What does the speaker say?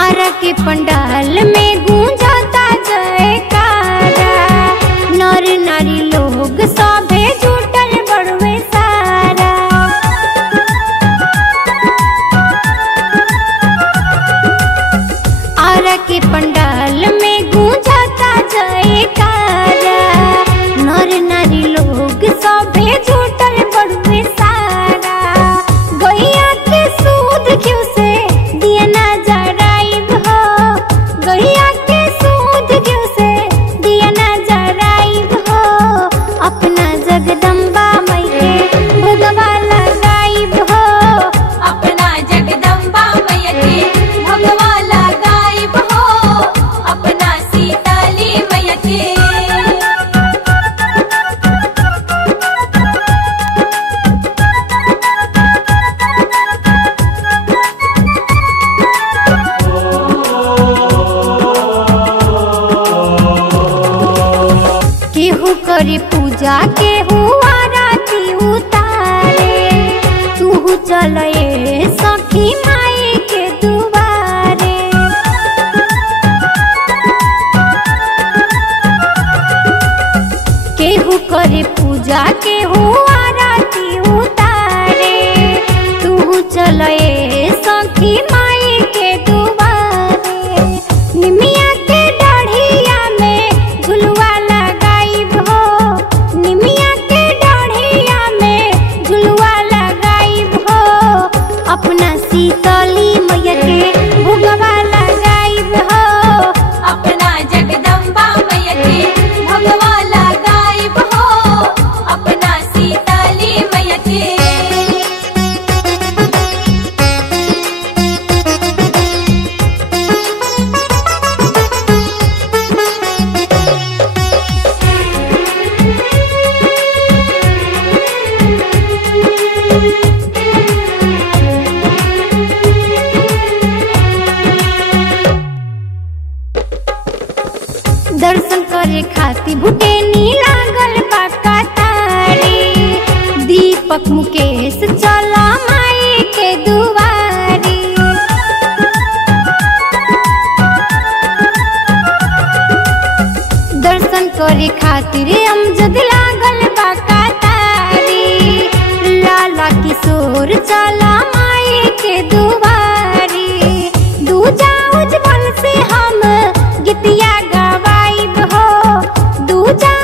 आरा के पंडाल में गूंजता जयकारा, नर नारी लोग सभे जुटल बड़वे सारा। आरा के पंडाल में गूंजता जयकारा, नर नारी लोग सभे जुटल बड़वे सारा। गैया के सूद घिउ से दिया ना जराइब हो, गैया के सूद घिउ से दिया ना जराइब हो। अपना जगदम्बा मई के भोगवा लगाइब हो, अपना जगदम्बा मैया के भगवा लगाइब हो, अपना सीताली मैया के। केहू करी पूजा केहू आरती उतारे, तू चले सखी माई के दुआरे। केहू करे पूजा केहू आरती उतारे, तू चले सखी माई के दुआरे। निमिया के डाढ़िया में झुलुआ लगाइब हो, निमिया के डाढ़िया में झुलुआ लगाइब हो। अपना सीतली मैया के भोगवा लगाइब हो, अपना जगदम्बा मैया के भगवा लगाइब हो, अपना सीताली मैया के। दर्शन करे खातिर भुटेनी लागल बा कतारी। दीपक मुकेश चला माई के दुआरी। दर्शन करे खातिर अमजद लागल बा कतारी। लाला किशोर चला माई के दुआरी। दूजा उज्जवल से हम गीतिया गवाइब हो, दूजा